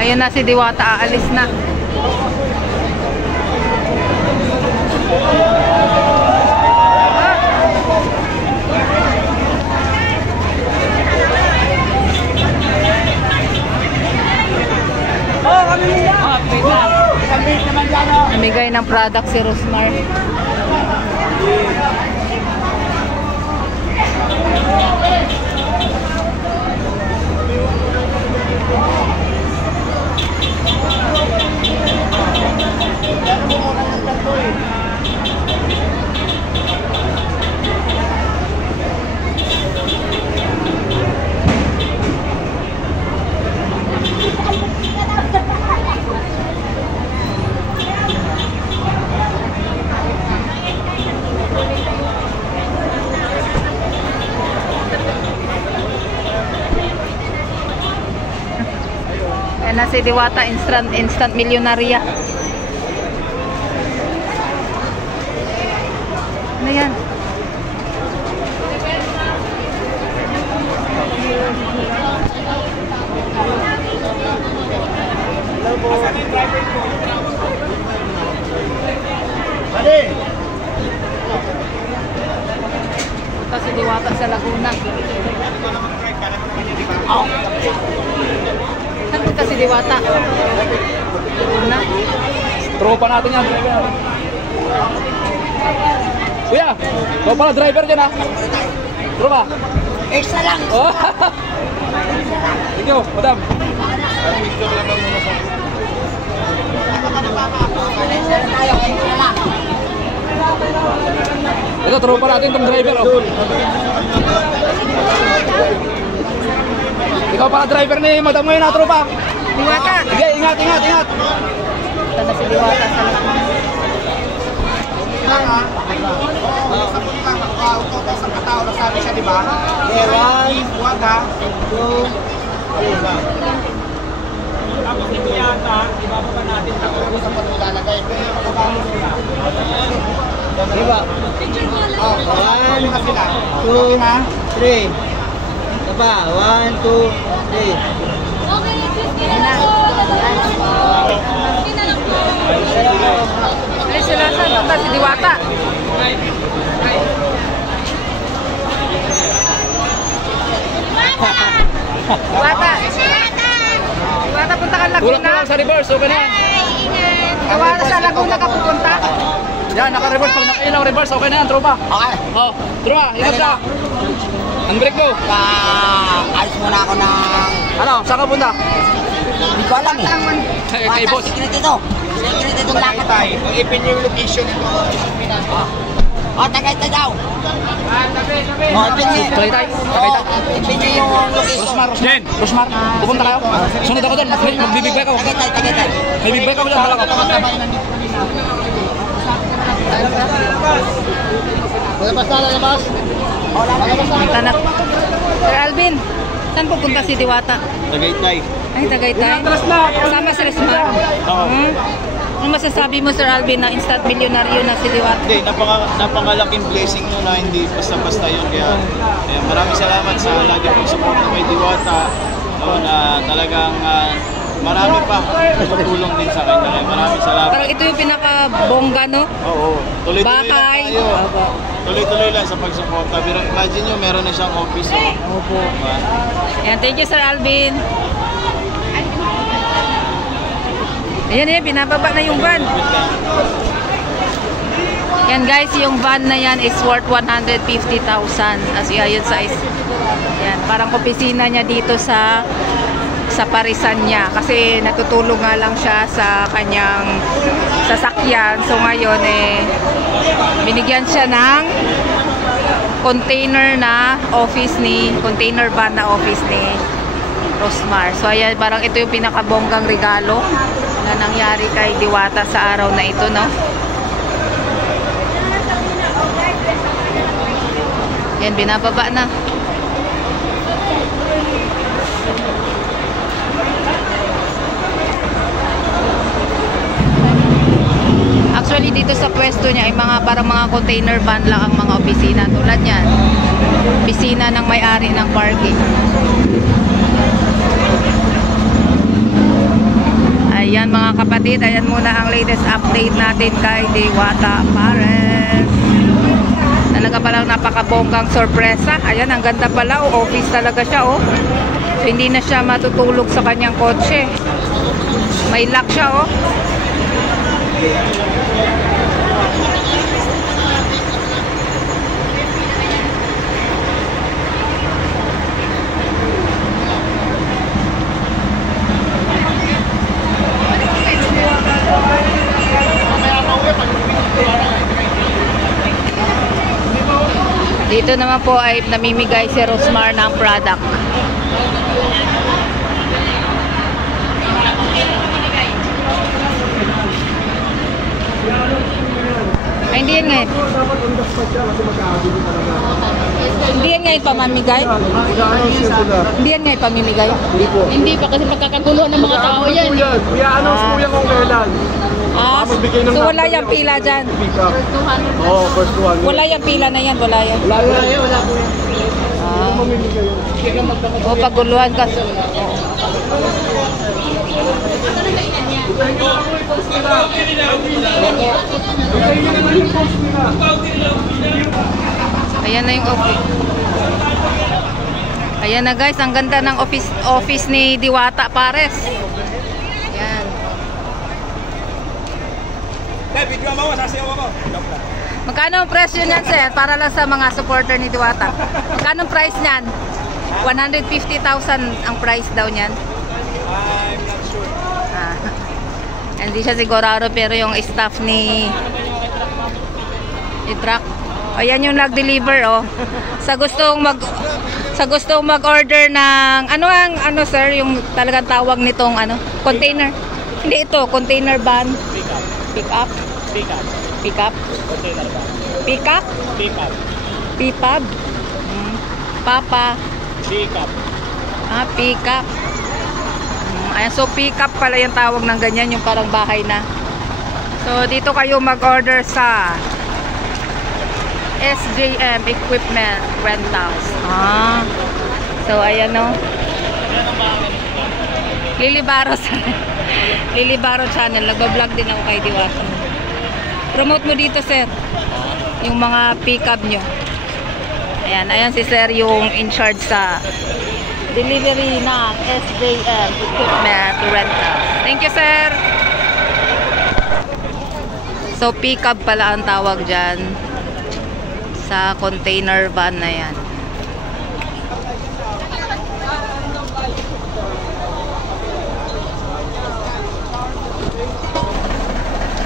Ayan na si Diwata, aalis na. Namigay ng product si Rosmar. Yan na si Diwata, instant milyonarya. Ano yan? Punta si Diwata sa Laguna. Saan punta si Diwata? Laguna. Tropa natin yan. Kuya, ikaw pala driver dyan ha? Tropa? Extra lang! Oh. Thank you, madam. Ito, tropa natin itong driver. Oh. Ikaw pala driver ni madam mo yun ha, tropa? Diwata! Sige, ingat, ingat, ingat! Punta na si Diwata sa Laguna. Sa katao na sabi siya, di ba? Huwag ha. Tapos ito yata, ibababa natin sa paglalagay. Di ba? 1, 2, 3. Ito pa, 1, 2, 3. Okay, 50 na po. Alis sila sa punta si Diwata. Diwata! Diwata, punta ka Tulak mo Laguna. lang sa reverse, okay na yan. Diwata sa Laguna ka pupunta. Yan, naka-reverse. Pag nakailaw reverse, okay na yan, tropa. Okay. Oh, tropa, ingat ka. Ang break mo. Ayos muna ako ng... Ano, saan ka punta? Hindi ko alam eh. Kay boss. Secret ito. Secret itong lakad ko. Ipin yung location ito. Tagaytay daw. Ipin niyo. Tagaytay. Ipin niyo yung location. Rosmar, Jen, Rosmar, pupunta kayo. Sunod ako doon, magbibigay ako. Tagaytay. May big break ako dyan, talaga. Labas na, labas. Punta na. Sir Alvin, saan pupunta si Diwata? Tagaytay. Ay, Tagaytay. Kasama si Rosmar. Ano masasabi mo, Sir Alvin, na instant milyonaryo na si Diwata? Hindi, napakalaking blessing mo na hindi basta-basta yun. Kaya maraming salamat sa lagi pong support kay Diwata. No, na talagang marami pa tutulong din sa kanya. Kaya maraming salamat. Parang ito yung pinaka-bongga, no? Oo, tuloy-tuloy lang Bahay. tayo. Tuloy-tuloy lang sa pagsuporta. Pero imagine nyo, meron na siyang office. Opo. Ayan, thank you, Sir Alvin. Ayan, binababa na yung van. Yan guys, yung van na yan is worth 150,000. As yun sa yan, parang opisina niya dito sa parisan niya. Kasi natutulong nga lang siya sa kanyang sasakyan. So ngayon binigyan siya ng container van na office ni Rosmar. So ayan, parang ito yung pinakabonggang regalo na nangyari kay Diwata sa araw na ito, no? Yan, binababa na. Actually, dito sa pwesto niya ay parang mga container van lang ang mga opisina. Tulad yan, opisina ng may-ari ng parking. kapatid, ayan muna ang latest update natin kay Diwata Pares. Talaga palang napakabonggang sorpresa. Ayan, ang ganda pala. Office talaga siya, oh. So, hindi na siya matutulog sa kanyang kotse. May lock siya, oh. Dito naman po ay namimigay si Rosmar ng product. Ay, hindi yan ngayon. Hindi yan ngayon pamamigay? Hindi yan ngayon pamimigay? Hindi pa kasi magkakaguluhan ng mga tao yan. I-announce po yan kung kailan. Ah, so wala yung pila dyan? Oo, first one. Wala yung pila na yan? Wala yan? Wala po yan. O, paguluhan ka. Ayan na yung office. Ayan na guys, ang ganda ng office ni Diwata Pares. Ayan. Magkano ang presyo niyan, sir? Para lang sa mga supporter ni Diwata. Magkano ang price niyan? 150,000 ang price daw niyan. I'm not sure. Hindi siya sigurado, pero yung staff ni truck. Ayan yung nag-deliver, oh. Sa gustong mag-order ng ano sir, yung talagang tawag nitong container. Hindi ito, container van. Pick up. Container ba? Pick up. Pipab. Papa. Pick up. Pick up. Ayan, so pick up pala yung tawag ng ganyan, yung parang bahay na. So dito kayo mag-order sa SJM Equipment Rentals. So ayan, no. Lily Baro channel. Nagba-vlog din ako kay Diwata. Promote mo dito, sir, yung mga pick-up nyo. Ayan si sir yung in charge sa delivery ng SJM Equipment Rentals. Thank you, sir. So pick-up pala ang tawag dyan sa container van na yan.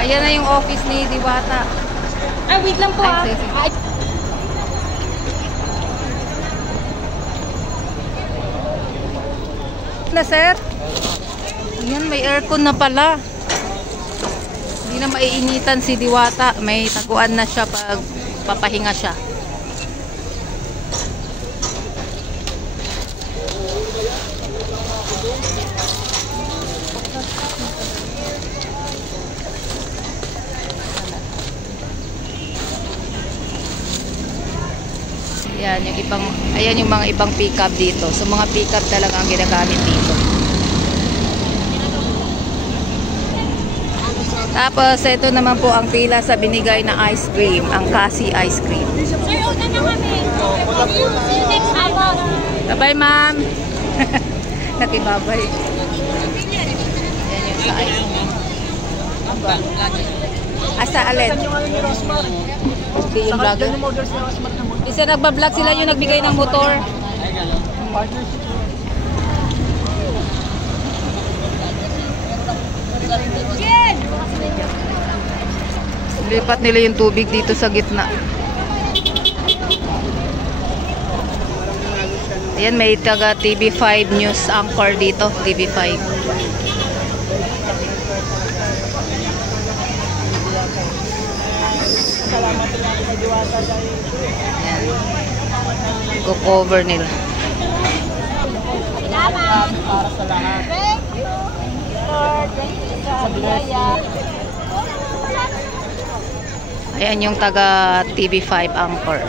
Ayan na yung office ni Diwata. Ay, wait lang po ah. Ay, na, sir. Ayan, may aircon na pala. Hindi na maiinitan si Diwata. May taguan na siya pag papahinga siya. Ayan yung mga ibang pick-up dito. So mga pick-up talaga ang ginagamit dito. Tapos ito naman po ang pila sa binigay na ice cream, ang Kasi ice cream. Sir, una na kami. See you next hour. Bye-bye, ma'am. Nakibabay. Ayan yung sa ice cream. Asa alin? Okay, yung vlogger. Isa nagbablog sila yung nagbigay ng motor. Lipat nila yung tubig dito sa gitna. Ayan, may taga TV5 News Anchor dito. TV5. Ayan. Go-cover nila. Salamat. Para sa lahat. Thank you. Lord, thank you sa biyaya. Ayan yung taga TV5 Anchor.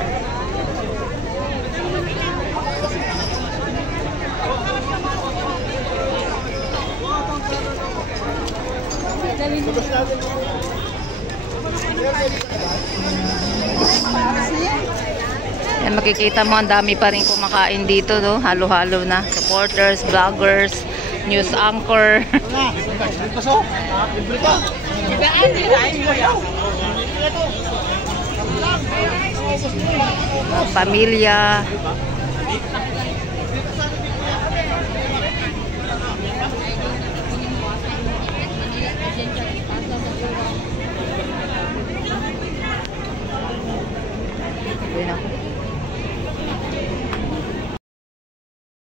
Yan, makikita mo ang dami pa rin kumakain dito, no? Halo-halo na. Supporters, vloggers, news anchor. Pamilya.